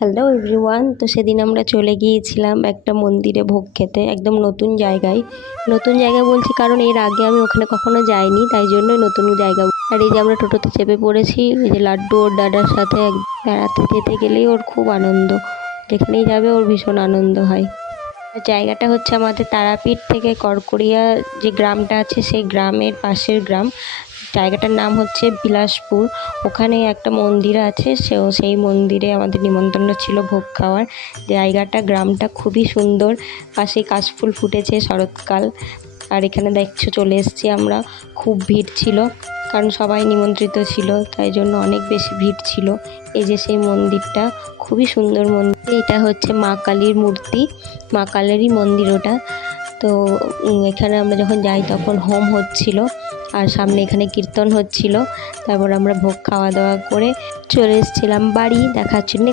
Hello everyone, তো সেদিন আমরা চলে গিয়েছিলাম একটা মন্দিরে ভোগ খেতে, একদম নতুন জায়গায়। নতুন জায়গা বলছি কারণ এর আগে আমি ওখানে কখনো যাইনি, তাই জন্যই নতুন জায়গা। আর এই যে আমরা টোটোতে চেপে পড়েছি, এই যে লাড্ডু ওর দাদার সাথে বেড়াতে যেতে গেলেই ওর খুব আনন্দ, যেখানেই যাবে ওর ভীষণ আনন্দ হয়। জায়গাটা হচ্ছে আমাদের তারাপীঠ থেকে কড়কড়িয়া যে গ্রামটা আছে সেই গ্রামের পাশের গ্রাম। জায়গাটার নাম হচ্ছে বিলাসপুর। ওখানে একটা মন্দির আছে, সেই মন্দিরে আমাদের নিমন্ত্রণ ছিল ভোগ খাওয়ার। জায়গাটা গ্রামটা খুবই সুন্দর, পাশে কাশফুল ফুটেছে শরৎকাল। আর এখানে দেখছো চলে এসেছি আমরা, খুব ভিড় ছিল কারণ সবাই নিমন্ত্রিত ছিল, তাই জন্য অনেক বেশি ভিড় ছিল। এই যে সেই মন্দিরটা, খুবই সুন্দর মন্দির। এটা হচ্ছে মা কালীর মূর্তি, মা কালীরই মন্দির ওটা। তো এখানে আমরা যখন যাই তখন হোম হচ্ছিল, আর সামনে এখানে কীর্তন হচ্ছিল। তারপর আমরা ভোগ খাওয়া দাওয়া করে চলে এসেছিলাম বাড়ি। দেখাচ্ছি